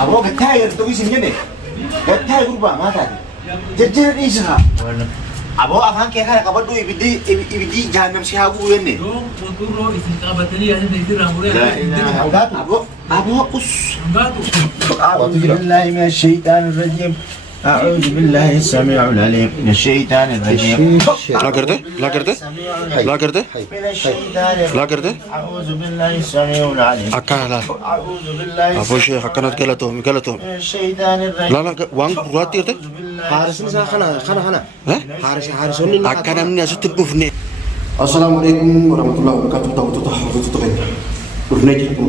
أبو قتاير توي سنجنة قتاير قربا ما تادي جرجر إيشها أبو أفهم كيف أنا قبضو يبدي جهنم سيهاقو يني أبو قص أعوذ بالله من الشيطان الرجيم أعوذ بالله السميع العليم من الشيطان الرجيم لا करते لا करते من الشيطان لا करते أعوذ بالله السميع العليم أكالا أعوذ بالله أبو شيء حكنات كلاتهم من الشيطان الرجيم لا وان رواتي करते حارس نسا خنا ها حارس وني أكنا من ناس تبوفني السلام عليكم ورحمة الله وبركاته تحفظ ورنيجكم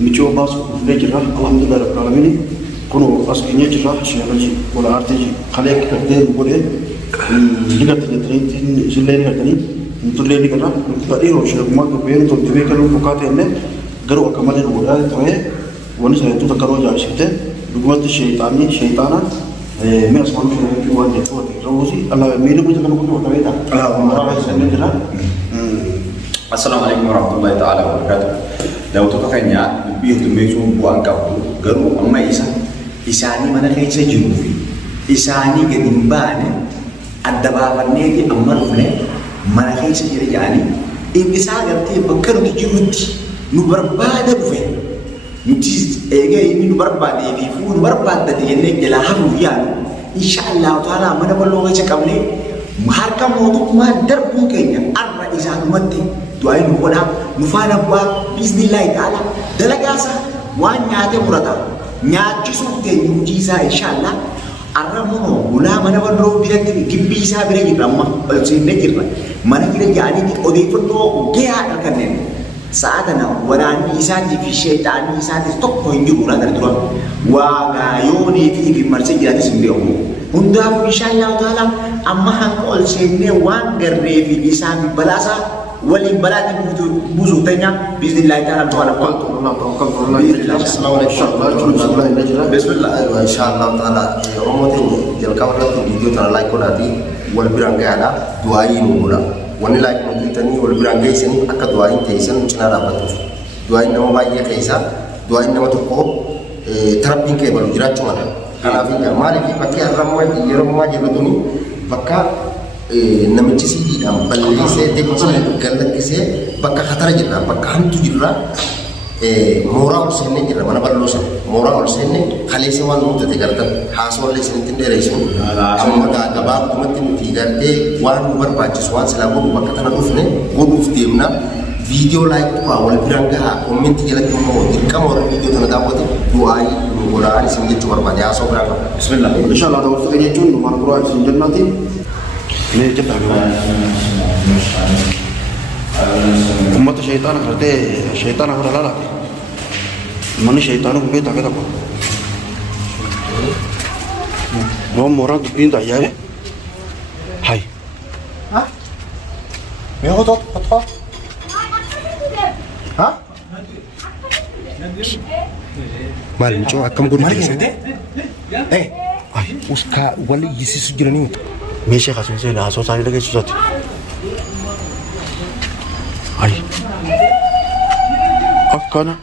ميجو باس ورنيجرا الحمد لله رب العالمين كونوا أسكنية جرا شيئا ولا أرتجي خليك كده وقوله لقيت ترين جلني كده نطلعني كده بدي روش ما كبير تبي كلام فكات إنه قروا كمان الولا توه ونسى تذكروا جالس كده لقوات شيطانا من أسمان في وان جتوا روسي الله ميلو بيجي كانوا كده وتبيتا السلام عليكم ورحمة الله تعالى وبركاته. لو تتخيل بيه تميزون بوان كابو قروا أما إساني من خيسة جنوبي إساني قديمبان الدبابة أمر فني من خيسة جرياني إن إساني قرتي بكرة جنوبي نبربادة بفين نتيز إيجا يمين نبربادة في فو نبربادة تيجي جلا هم ويانو إن شاء الله تعالى من بلوغة كملي مهاركم موضوع ما دربون كينيا أرى إساني متي دوائي نقولا نفانا بوا بإذن الله تعالى دلقاسا وان ياتي مرتا nyaati suuqee yuujiisaa inshallah arramoo ulaa mana bal'oo biratti gibbiisaa bira jirra amma seennee jirra mana jira jaaniiti odeeffannoo gahaadha kanneen sa'aatana waraanni isaatii fi sheexaanii isaatis tokko hin jiru laata dura waagaa yoonii fi marsee jiraatis hin beeku hundaafuu inshallah taala amma hanga ol seennee waan garree fi isaan balaasaa ولين بلاد بوزو تانيا بإذن الله تعالى توكلت الله السلام عليكم بسم الله إن شاء الله تعالى أمتي جل كامل فيديو ترى لايك ونادي والبرانجة على دعائي نقولا وني لايك ونادي تاني والبرانجة يسن أكاد دعائي تيسن مشنا رابطوس دعائي نما بايع كيسا دعائي نما تكو ترابين كي بلو جرات شمالا أنا في جمالي في بكي الرموي يرموا جلدوني بكا namichi siidhaan balleessee dachii gallakkisee bakka khatara jirra bakka hamtu jirra mooraa ol seennee jirra mana bal'oo sana mooraa ol seennee kaleessa waan mudate gartan haasawaa illee isinitti hin dheeressu amma gabaabumatti nuti gartee waan nu barbaachisu waan silaa godhu bakka tana dhufne godhuuf deemna viidiyoo laayikii wal biraan gahaa koomentii jalatti immoo dirqama warra viidiyoo tana daawwate du'aayii nu godhaan isin jechuu barbaade haasawaa biraan qaba. Bismillah. Inshallah ta'uuf jechuun nu mana quraa isin jennaati. ini jeda umat syaitan berarti syaitan apa lala mana syaitan itu beda kita kok mau orang tuh pinta ya hai hah ya hot hah Mal, coba akam gue nih. Uska wali isi sujud nih. Mesya kasih saya nak asal saya lagi susah. Ay, apa na?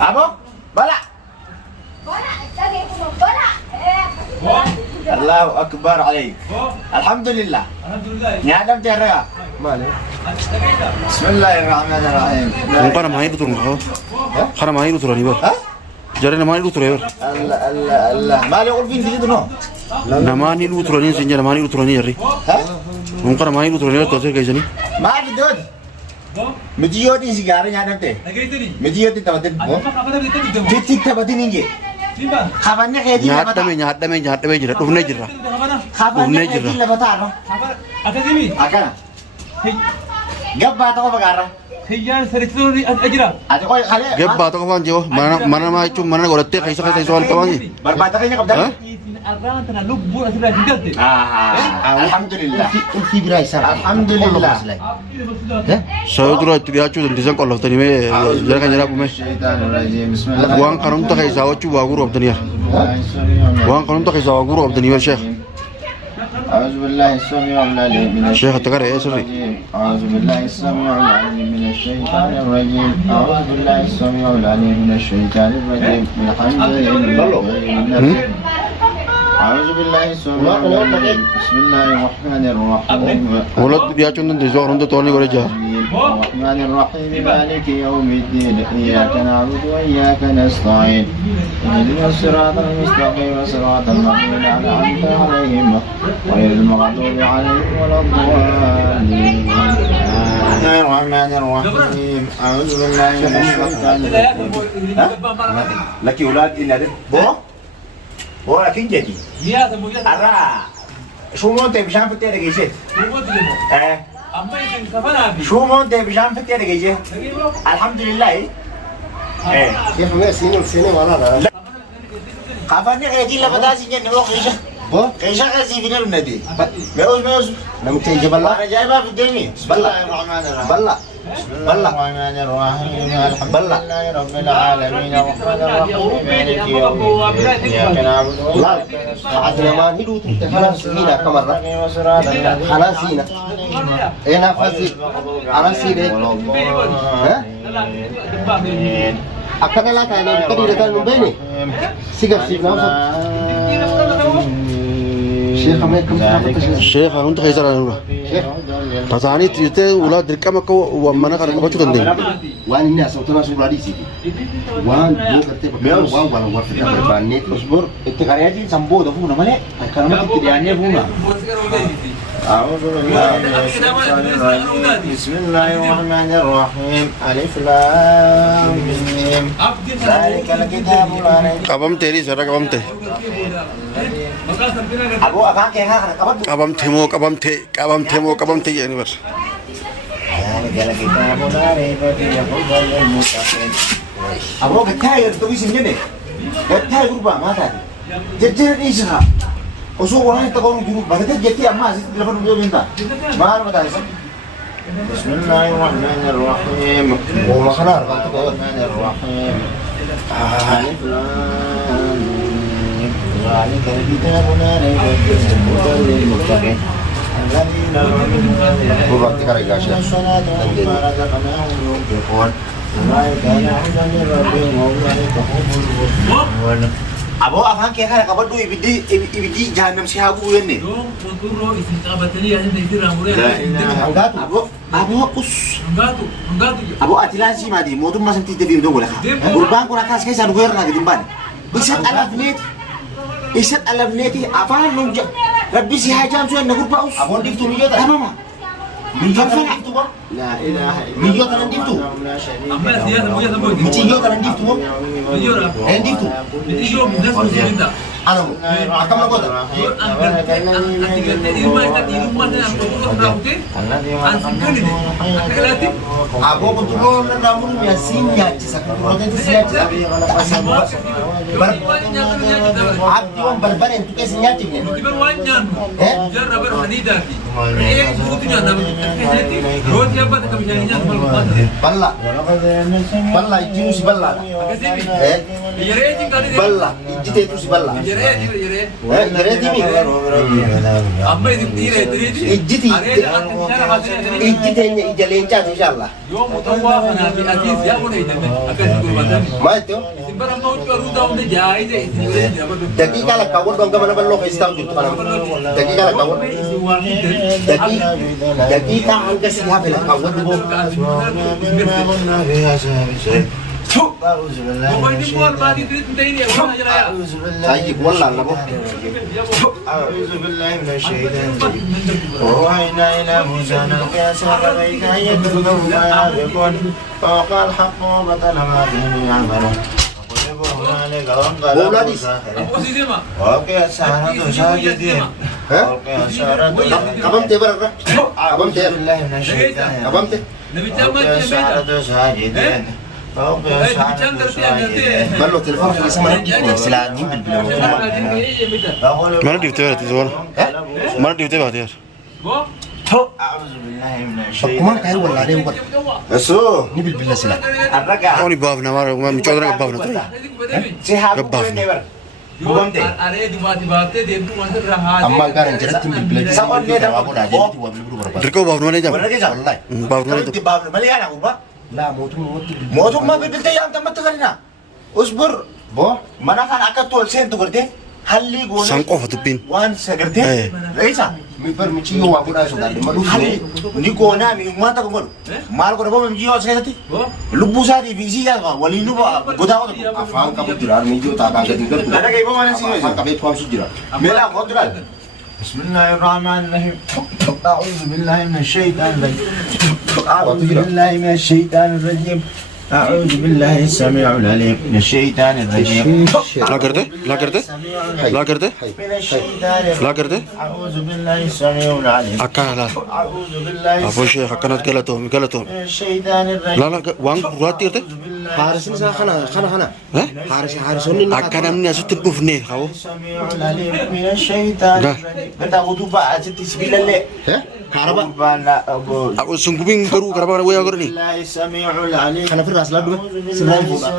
Abo, bala. Allahu Akbar alaik. Alhamdulillah. Nyadam tiara. Bismillahirrahmanirrahim. Kung kana main itu turun kau, kana main itu turun ibu. Jadi nama itu turun. Allah. Mali ulfin di situ no. Nama ini itu turun ini senja nama ini itu turun ini jari. Kung kana main itu turun itu saya kayak sini. Mali dod. Mejiyo di sigara nyadam teh. Mejiyo di tabatin. Titik tabatin ini. Kabarnya kayak di Nyat dame jira, tuhne jira. Kabarnya kayak di lebatar no. Akan. Gabba atau apa karena? Hiyan seritu aja. Ada kau kali. Gabba atau kawan jauh, mana mah itu mana golek teh kayak soal kawan ni. Berbata kayaknya kapten. Arang tanah lubu asal hidat. Alhamdulillah. Ulfi biraisa. Alhamdulillah. Saya tu lah dia acu dan disang kalau tadi me, jadi kan jadi apa me? Uang kanun tak kayak sahaja cu bagus rup tadi ya. Uang kanun tak kayak sahaja guru rup tadi ya Syekh. أعوذ بالله السميع العليم من شيخ التقرأ يا سري أعوذ بالله السميع العليم من الشيطان الرجيم أعوذ بالله السميع العليم من الشيطان الرجيم من حمزة أعوذ بالله السميع العليم بسم الله الرحمن الرحيم ولد ياچون دي زور هند توني غوري جا الرحمن الرحيم مالك يوم الدين إياك نعبد وإياك نستعين اهدنا الصراط المستقيم صراط الذين أنعمت عليهم غير المغضوب عليهم ولا الضالين بسم الله الرحمن الرحيم أعوذ بالله من الشيطان الرجيم لك أولاد إن هذا بو لكن جدي يا سمويا أرا شو مونت بيشان فتي ده جيشه أما يمكن كمان أبي شو مونت بيشان فتي ده جيشه الحمد لله كيف ما سيني ولا لا kafannya kayak gila batasinya nih lo kayak بو kayak kasih final nanti meus نمتي جبل mana jaya apa demi بسم الله الرحمن الرحيم balla بسم الله الرحمن الرحيم الحمد لله رب العالمين الرحمن الرحيم مالك يوم الدين إياك نعبد وإياك نستعين ما هدوء خلاص هنا كمرة خلاص هنا هنا فازي أنا سيدي ها أكمل لك أنا بقدر أتكلم من بيني سيجار سيف نفسه شيخ ما يكمل شيخ انت خيزر انا شيخ فساني تيته ولاد ركمك ومنا كان بچو تندي وان الناس صوتنا سوبر دي وان دو كرتي بكره وان وان وان في البانيت اصبر انت قاعد sambo ده فونا مالك كلامك تديانيه فونا أعوذ بالله من الشيطان الرجيم بسم الله الرحمن الرحيم ألف لام ميم ذلك الكتاب لا ريب कबम तेरी सरा कबम ते abu abang kayak hak kabar कबम थेमो कबम थे यानी बस ذلك الكتاب لا ريب فيه هدى للمتقين abu ketahui itu isinya deh ketahui berubah mata jajar isha usul orang itu kalau juru baca jadi amma sih telepon dia minta mahal mata sih بسم الله الرحمن الرحيم وما خلار الرحمن الرحيم ألف لام ميم ذلك الكتاب لا ريب فيه هدى للمتقين الذين يقيمون الصلاة ومما رزقناهم ينفقون أولئك على هدى من ربهم وأولئك هم المفلحون abu abang kayak hak kabar tuh ibidi jahanam si habu ini يوم وتقولوا استقابتني يعني تيجي راموري abu us انقاتو abu atilan sih madi mau tuh masih tidak video boleh kah urban kurang kasih kayak satu lagi timban isat alaf neti apa nunggu rabbi si hajam suan nagur paus أبون دفتو ميجو ترى mama لا إله إلا ميجو ترى دفتو أما سياسة مويا سموي ميجو ترى دفتو يورا دفتو بتيجي يوم الناس مسلمين أنا أكمل قدر Aku betul namun biasanya cisa kemudian itu siapa abdi om berbar itu kesnya cipnya balla balla itu si balla balla itu si balla ijiti ijitenya ijalenca insyaallah يوم متوافنا في أزيز يا بني دمي أكاد تقول بدمي ما itu سبرم موت كرودا وده جاي ده dakika la kawon dong gamana ballo ko istaw jut kanam dakika la kawon dakika hangga siya bela kawon bo طيب والله الله أعوذ بالله من الشيطان ووحينا إلى موسى أن ألقي عصاك فإذا هي تلقف ما يأفكون فوقع الحق وبطل ما فيه يعملون ألقي السحرة ساجدين ألقي السحرة قبمت برا قبمت بالله من الشيطان قبمت ألقي السحرة ساجدين بلو تلفون في اسمه سلانين بالبلو mana di hotel itu tuan mana di hotel ya أعوذ بالله من الشيطان كمان كهر ولا عليهم بر أسو نبي بالله سلا الرجع oh ni bawah nama orang macam orang bawah nanti si habu Gebaf ini ber Bubamte. Aree dibaati baaftee deemtuu wanta irraa haasee. Amma garan jedhatti bilbila Sabon ne da waa godhaa jedhatti waa bilbiluu barbaada. Dirqoo baafnu malee jaamu. Warra keessa. Wallahi. Baafnu malee Itti baafnu malee yaada gurba. Laa mootummaatti Mootummaa bilbiltee yaamta amma tafanina. Usbur boo mana kan akka tol seentu gartee halli goone. San qofa dubbiin. Waan sagartee. Reessa. mi permichi yoo waa godhaa sodaadhe ma Halli dhufne ni goonaa mi uummata kun godhu. Maal godha booma mijii yoo keessatti. Lubbuu isaatii fi isii yaaduma waliin nu gotaa godhu. afaan qabu jira miijoo taakaan gadi galtu Ada kayak bagaimana sih? afaan qabee tuwaamsu jira Mela kontrol. Bismillahirrahmanirrahim. A'udzu billahi minasy syaithanir rajim. A'udzu billahi minasy syaithanir rajim. A'udzu billahi as-sami'ul 'alim minasy syaithanir rajim. Laa garte? Laa garte? Laa garte? Minasy syaithanir Laa garte? A'udzu billahi as-sami'ul 'alim. Akkana laal. A'udzu billahi Aboo ishee akkanat galatoom galatoom. minasy syaithanir rajim. Laala waan gurraatti jirte? haarisni isaa kana Eh? haarisonni Akka namni asitti dhufne qabu. السميع العليم من الشيطان الرجيم. Kata wudu ba asitti sibilalle. kaaraba Bana abu. Sungubiin garuu garabaa wayyaa godhani. Billahi sami'ul alim. kana firraas laa dhume sirraan fuudha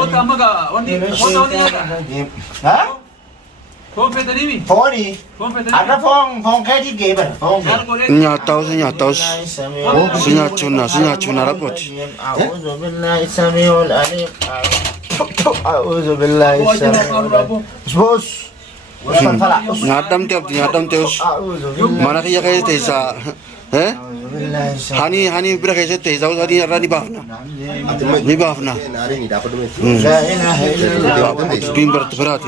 Wanta amma gaa wanni wanta wanni nyaata. Ha? Foon feetanii mi? Foni. Foon feetanii. Ada fon kaji geber. Fon. Nyaata godhee. Nyaattaus si nyaachuun rabbooti. أعوذ بالله السميع العليم. أعوذ بالله السميع العليم. بص. فلا. Nyaadhamte abdi nyaadhamteus أعوذ بالله. mana kiyya keessa teessaa. Eh? أعوذ بالله السميع Hani bira keessatti teessaa osoo irraa ni baafna. Ni baafna. naariin hidhaa fudhame لا إله إلا الله. Dubbiin biraati.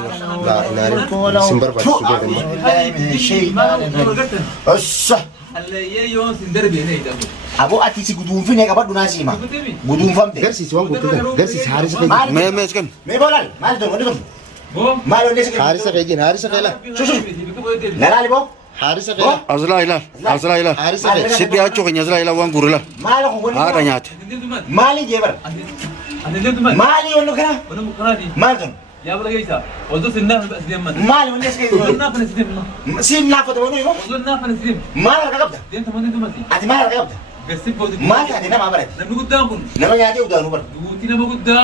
naariin sin barbaachisu beekamu أعوذ بالله من الشيطان الرجيم. الصح. Halleeyyee yoo sin darbee hidhamu. Abu ati si guduunfine qabadhu naa siima. Gutimi. Guduunfamte. garsiisi waan guutuutan garsiisi haarisa kee Maal? Mees kan? Mee boolal? Maal ta'u? Wanti kun? Boo. Maal wanti si haarisa kee jin haarisa kee la Nalaali boo? haarisa kee la Aslaa ilaal. Aslaa ilaal. haarisa kee Si dhiyaachuu keenya aslaa ilaal waan gurra ilaal. Maal kun wanti Haadha kun? nyaate. Maali jeebar? Ati deemtumaan. Maali wanti kana? Wanni kanaati. Maal ta'u? Yaa bala geessaa. Osoo sin naafa as deeman. Maali wanti si Osoo keessa? naafa as deeman. Si naafata wanti kun? Osoo naafa as deeman. Maal harka qabda? Deemta wanni dhumati. Ati maal harka qabda? Gassi pooti. Maal taate nama barate? Namni guddaan kun. Nama nyaatee udaanuu bara. Duutii nama guddaa.